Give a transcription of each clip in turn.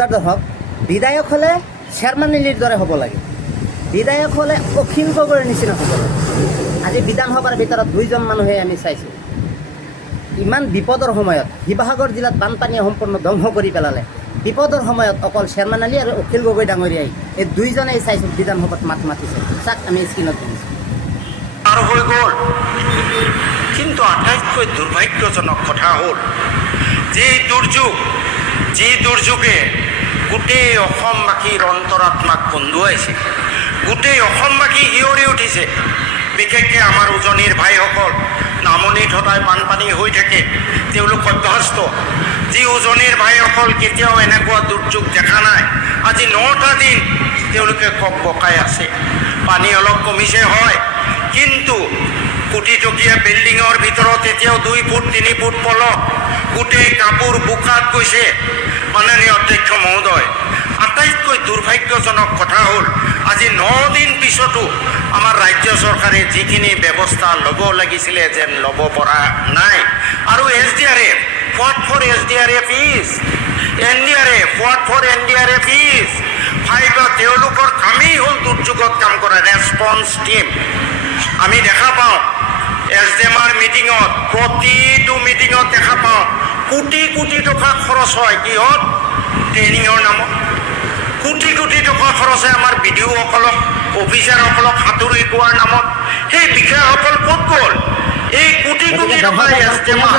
দৰ্শক বিধায়ক হ'লে চেয়াৰমেন নীলিৰ দৰে হ'ব লাগে। বিধায়ক হ'লে অখিল গগৈৰ নিচিনা হ'ব লাগে। আজি বিধানসভাৰ ভিতৰত দুইজন মানুহে আমি চাইছোঁ। ইমান বিপদৰ সময়ত শিৱসাগৰ জিলাত বানপানীয়ে সম্পূৰ্ণ ধ্বংস কৰি পেলালে। বিপদৰ সময়ত অকল চেয়াৰমেন আলী আৰু অখিল গগৈ ডাঙৰীয়াই এই দুইজনেই চাইছোঁ বিধানসভাত মাত মাতিছে। চাক আমি স্ক্ৰীণত দেখিছোঁ। পাৰ হৈ গ'ল, কিন্তু আটাইতকৈ দুৰ্ভাগ্যজনক কথা হ'ল যি দুৰ্যোগে গোটেই অসমবাসীৰ অন্তৰাত্মাক কন্দুৱাইছে, গোটেই অসমবাসী শিয়ৰি উঠিছে। বিশেষকৈ আমাৰ উজনিৰ ভাইসকল নামনিত সদায় বানপানী হৈ থাকে, তেওঁলোক অভ্যস্ত। যি উজনিৰ ভাইসকল কেতিয়াও এনেকুৱা দুৰ্যোগ দেখা নাই, আজি 9টা দিন তেওঁলোকে কক বকাই আছে। পানী অলপ কমিছে হয়, কিন্তু কোটিটকীয়া বিল্ডিঙৰ ভিতৰত এতিয়াও 2 ফুট 3 ফুট পলস, গোটেই কাপোৰ বোকাত গৈছে। মাননীয় অধ্যক্ষ মহোদয়, আটাইতকৈ দুৰ্ভাগ্যজনক কথা হ'ল আজি 9 দিন পিছতো আমাৰ ৰাজ্য চৰকাৰে যিখিনি ব্যৱস্থা ল'ব লাগিছিলে যেন ল'ব পৰা নাই। আৰু SDRF, what for SDRF is? NDRF, what for NDRF is? তেওঁলোকৰ কামেই হ'ল দুৰ্যোগত কাম কৰা ৰেছপন্স টিম। আমি দেখা পাওঁ SDMৰ মিটিঙত, প্ৰতিটো মিটিঙত দেখা পাওঁ কোটি কোটি টকা খৰচ হয়। কিহত? ট্ৰেইনিঙৰ নামত কোটি কোটি টকা খৰচ হয় আমাৰ BDOসকলক, অফিচাৰসকলক সাঁতুৰি পোৱাৰ নামত। সেই বিষয়াসকল ক'ত গ'ল? এই কোটি কোটি টকা SDMৰ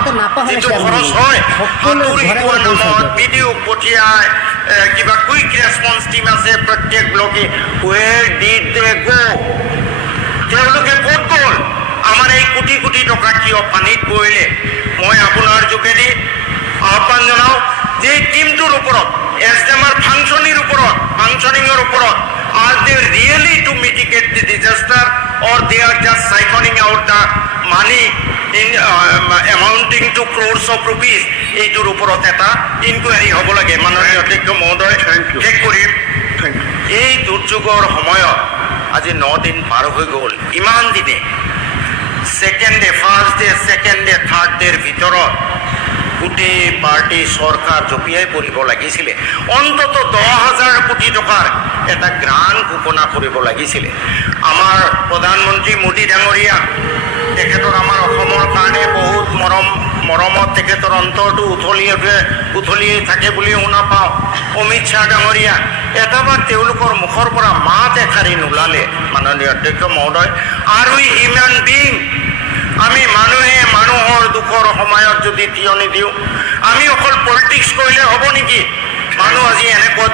যিটো খৰচ হয় সাঁতুৰি পোৱাৰ নামত BDO পঠিয়ায়, কিবা কুইক ৰেছপন্স টিম আছে প্ৰত্যেক ব্লকে। ৱেৰ ডিড দে গো? তেওঁলোকে ক'ত গ'ল? আমাৰ এই কোটি কোটি টকা কিয় পানীত পৰিলে? মই আপোনাৰ যোগেদি আহ্বান জনাওঁ যে এই টিমটোৰ ওপৰত, SDMৰ ফাংচনিঙৰ ওপৰত, are they really to mitigate the disaster or they are just siphoning out the money in amounting to crores of rupees? এইটোৰ ওপৰত এটা ইনকুৱাৰী হ'ব লাগে। মাননীয় অধ্যক্ষ মহোদয়, শেষ কৰিম। এই দুৰ্যোগৰ সময়ত আজি 9 দিন পাৰ হৈ গ'ল। ইমান দিনে first day, second day, third ডেৰ ভিতৰত গোটেই পাৰ্টি চৰকাৰ জঁপিয়াই পৰিব লাগিছিলে। অন্তত 10,000 কোটি টকাৰ এটা গ্ৰাণ্ট ঘোষণা কৰিব লাগিছিলে। আমাৰ প্ৰধানমন্ত্ৰী মোদী ডাঙৰীয়া, তেখেতৰ আমাৰ অসমৰ কাৰণে বহুত মৰমত তেখেতৰ অন্তৰটো উথলিয়ে থাকে বুলি শুনা পাওঁ। অমিত শ্বাহ ডাঙৰীয়া, এটাবাৰ তেওঁলোকৰ মুখৰ পৰা মাত এষাৰি নোলালে। মাননীয় অধ্যক্ষ মহোদয়, আৰু হিউমেন বিং, আমি মানুহে মানুহৰ দুখৰ সময়ত যদি থিয় নিদিওঁ, আমি অকল পলিটিক্স কৰিলে হ'ব নেকি? মানুহ আজি এনেকুৱা